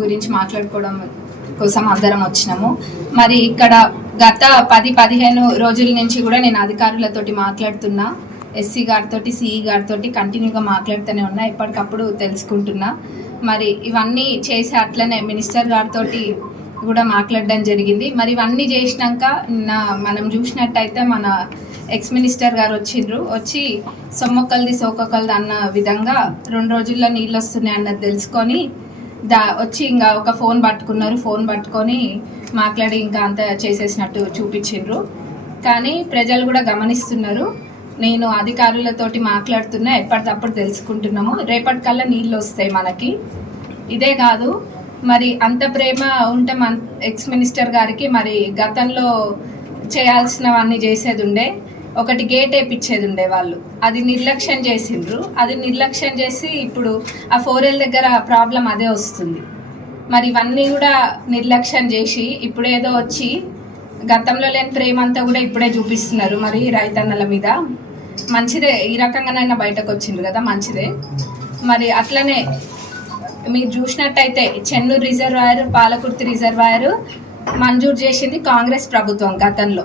గురించి మాట్లాడుకోవడం కోసం అందరం వచ్చినాము. మరి ఇక్కడ గత 10-15 రోజుల నుంచి కూడా నేను అధికారులతోటి మాట్లాడుతున్నా, ఎస్సీ గారితో సిఈ గారితో కంటిన్యూగా మాట్లాడుతూనే ఉన్నా, ఎప్పటికప్పుడు తెలుసుకుంటున్నా. మరి ఇవన్నీ చేసి అట్లనే మినిస్టర్ గారితో కూడా మాట్లాడడం జరిగింది. మరి ఇవన్నీ చేసినాక మనం చూసినట్టయితే మన ఎక్స్ మినిస్టర్ గారు వచ్చి సొమ్మొక్కలది సోకొక్కలది అన్న విధంగా 2 రోజుల్లో నీళ్ళు వస్తున్నాయి అన్నది తెలుసుకొని వచ్చి ఇంకా ఒక ఫోన్ పట్టుకొని మాట్లాడి ఇంకా అంత చేసేసినట్టు చూపించిండ్రు. కానీ ప్రజలు కూడా గమనిస్తున్నారు. నేను అధికారులతోటి మాట్లాడుతున్నా, ఎప్పటికప్పుడు తెలుసుకుంటున్నాము. రేపటికల్లా నీళ్ళు వస్తాయి మనకి. ఇదే కాదు, మరి అంత ప్రేమ ఉంటే మన ఎక్స్ మినిస్టర్ గారికి మరి గతంలో చేయాల్సినవన్నీ చేసేది ఉండే. ఒకటి గేట్ వేయించేది ఉండే, వాళ్ళు అది నిర్లక్ష్యం చేసిండ్రు. అది నిర్లక్ష్యం చేసి ఇప్పుడు ఆ 4L దగ్గర ప్రాబ్లం అదే వస్తుంది. మరి ఇవన్నీ కూడా నిర్లక్ష్యం చేసి ఇప్పుడు ఏదో వచ్చి గతంలో లేని ప్రేమ అంతా కూడా ఇప్పుడే చూపిస్తున్నారు. మరి రైతన్నల మీద మంచిదే, ఈ రకంగానైనా బయటకు వచ్చిండ్రు కదా, మంచిదే. మరి అట్లనే మీరు చూసినట్టయితే చెన్నూరు రిజర్వాయర్, పాలకుర్తి రిజర్వాయర్ మంజూరు చేసింది కాంగ్రెస్ ప్రభుత్వం గతంలో.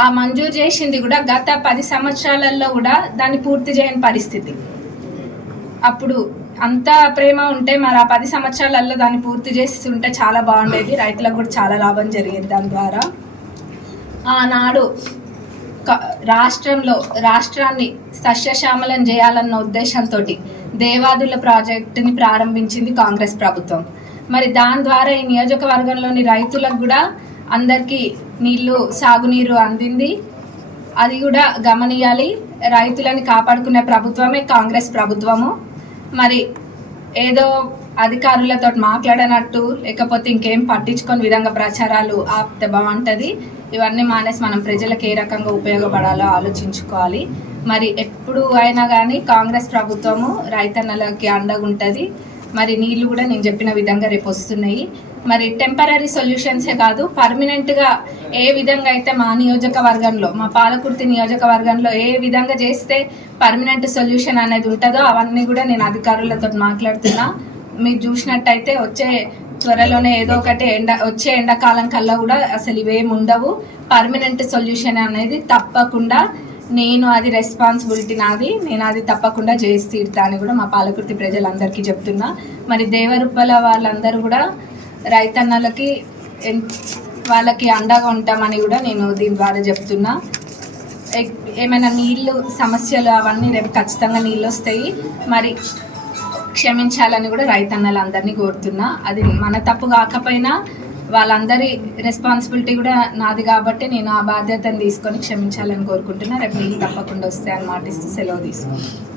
ఆ మంజూరు చేసింది కూడా గత 10 సంవత్సరాలలో కూడా దాన్ని పూర్తి చేయని పరిస్థితి. అప్పుడు అంత ప్రేమ ఉంటే మరి ఆ 10 సంవత్సరాలలో దాన్ని పూర్తి చేసి ఉంటే చాలా బాగుండేది, రైతులకు కూడా చాలా లాభం జరిగేది దాని ద్వారా. ఆనాడు రాష్ట్రాన్ని సస్యశ్యామలం చేయాలన్న ఉద్దేశంతో దేవాదుల ప్రాజెక్టుని ప్రారంభించింది కాంగ్రెస్ ప్రభుత్వం. మరి దాని ద్వారా ఈ నియోజకవర్గంలోని రైతులకు కూడా అందరికీ సాగునీరు అందింది. అది కూడా గమనియాలి. రైతులని కాపాడుకునే ప్రభుత్వమే కాంగ్రెస్ ప్రభుత్వము. మరి ఏదో అధికారులతో మాట్లాడనట్టు లేకపోతే ఇంకేం పట్టించుకొని విధంగా ప్రచారాలు ఆపితే బాగుంటుంది. ఇవన్నీ మానేసి మనం ప్రజలకు ఏ రకంగా ఉపయోగపడాలో ఆలోచించుకోవాలి. మరి ఎప్పుడు అయినా కానీ కాంగ్రెస్ ప్రభుత్వము రైతన్నలకి అండగా ఉంటుంది. మరి నీళ్లు కూడా నేను చెప్పిన విధంగా రేపు వస్తున్నాయి. మరి టెంపరీ సొల్యూషన్సే కాదు, పర్మనెంట్గా ఏ విధంగా అయితే మా నియోజకవర్గంలో, మా పాలకుర్తి నియోజకవర్గంలో ఏ విధంగా చేస్తే పర్మనెంట్ సొల్యూషన్ అనేది ఉంటుందో అవన్నీ కూడా నేను అధికారులతో మాట్లాడుతున్నా. మీరు చూసినట్టయితే త్వరలోనే ఏదో ఒకటి వచ్చే ఎండాకాలం కల్లా కూడా అసలు ఇవేమి ఉండవు. పర్మనెంట్ సొల్యూషన్ అనేది తప్పకుండా నేను అది రెస్పాన్సిబిలిటీ నాది, నేను అది తప్పకుండా చేసి తీరుతా అని కూడా మా పాలకుర్తి ప్రజలందరికీ చెప్తున్నా. మరి దేవరుప్పల వాళ్ళందరూ కూడా రైతన్నలకి వాళ్ళకి అండగా ఉంటామని కూడా నేను దీని ద్వారా చెప్తున్నా. ఏమైనా నీళ్ళు సమస్యలు అవన్నీ రేపు ఖచ్చితంగా నీళ్ళు వస్తాయి. మరి క్షమించాలని కూడా రైతన్నలందరినీ కోరుతున్నా. అది మన తప్పు కాకపోయినా వాళ్ళందరి రెస్పాన్సిబిలిటీ కూడా నాది కాబట్టి నేను ఆ బాధ్యతను తీసుకొని క్షమించాలని కోరుకుంటున్నా. రేపు నీళ్ళు తప్పకుండా వస్తాయని మాటిస్తూ సెలవు తీసుకుంటాను.